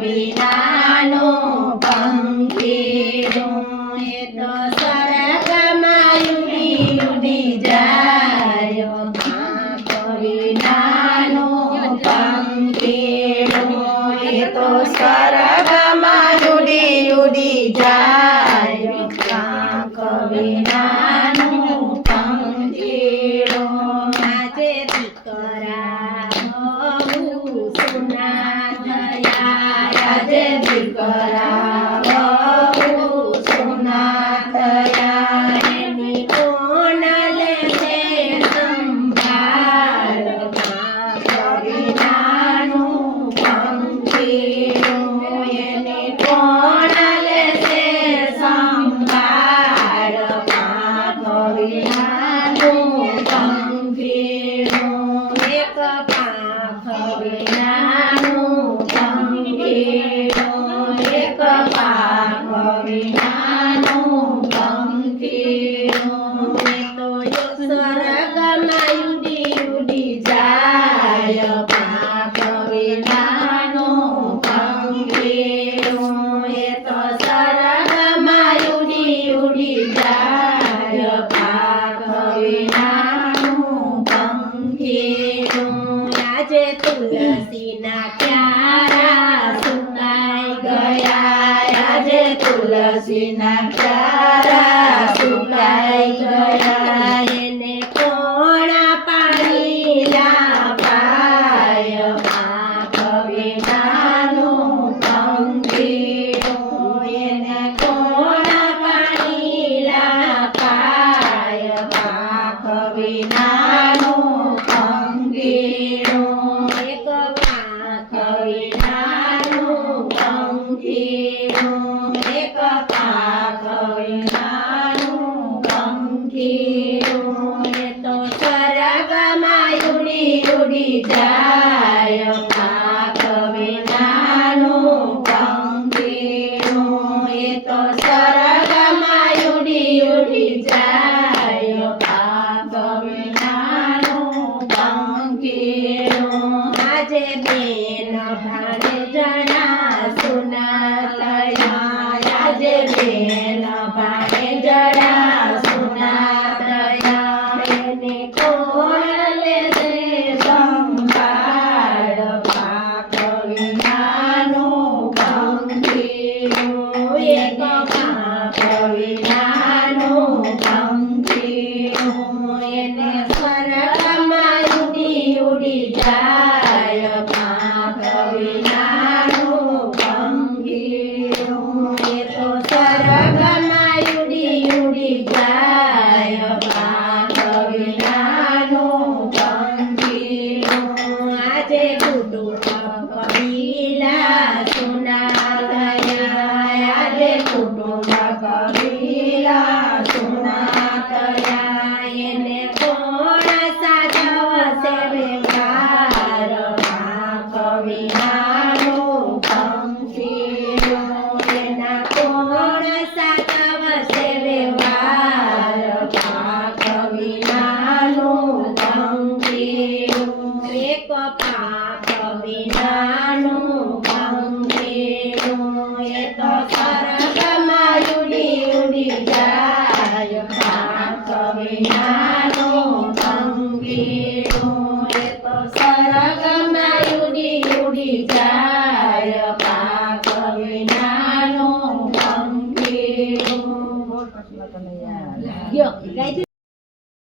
વિનાનો પંખીડું એ તો સ્વર્ગમાં ઉડી ઉડી જાય પાંખ વિનાનો પંખીડું એ તો સ્વર્ગમાં ઉડી ઉડી જાય પાંખ વિનાનું પંખીડું આજે દીકરા બહુ સુના થયા આજે દીકરા બહુ સુના થયા એની કોણ લેશે સંભાળ પાંખ વિનાનું પંખીડું એની કોણ લેશે સંભાળ પાંખ વિનાનું પંખીડું એક પાંખ વિનાનું પંખીડું એક પાંખ વિનાનું પંખીડું એ તો સ્વર્ગમાં ઉડી ઉડી જાય પાંખ વિનાનું પંખીડું એ તો સ્વર્ગમાં ઉડી ઉડી જાય પાંખ વિનાનું પંખીડું આજે તુલસીના ક્યારા સુકાઈ ગયા આજે તુલસીના ક્યારા સુકાઈ ગયા એને કોણ પાણી લાપાય પાંખ વિનાનું પંખીડું એને કોણ પાણી લાપાય પાંખ વિનાનું પંખીડું એક પાંખ વિનાનું પંખીડું એક પાંખ વિનાનું પંખીડું એ તો સ્વર્ગમાં ઉડી ઉડી જાય પાંખ વિનાનું પંખીડું એ તો સ્વર્ગમાં ઉડી ઉડી જાય પાંખ વિનાનું પંખીડું આજે બેન ભાણે જણા સુના થયા આજે બેન ભાણે જણા સુના થયા એને કોણ લેશે સંભાળ પાંખ વિનાનું પંખીડું એક પાંખ વિનાનું પંખીડું એને સ્વર્ગમાં ઉડી ઉડી જાય પાંખ વિનાનું પંખીડું એ તો સ્વર્ગમાં ઉડી ઉડી જાય પાંખ વિનાનું પંખીડું આજે કુટુંબ કબીલા સુના થયા આજે કુટુંબ કબીલા સુના થયા એને કોણ સાચવશે વ્યવહાર પાંખ વિનાનું પંખીડું એના કોણ સાચવશે વ્યવહાર પાંખ વિનાનું પંખીડું એક પાંખ વિનાનું પંખીડું એ તો સ્વર્ગમાં ઉડી ઉડી જાય પાંખ વિનાનું પંખીડું એ તો સ્વર્ગમાં ઉડી ઉડી જાય પાંખ વિનાનું પંખીડું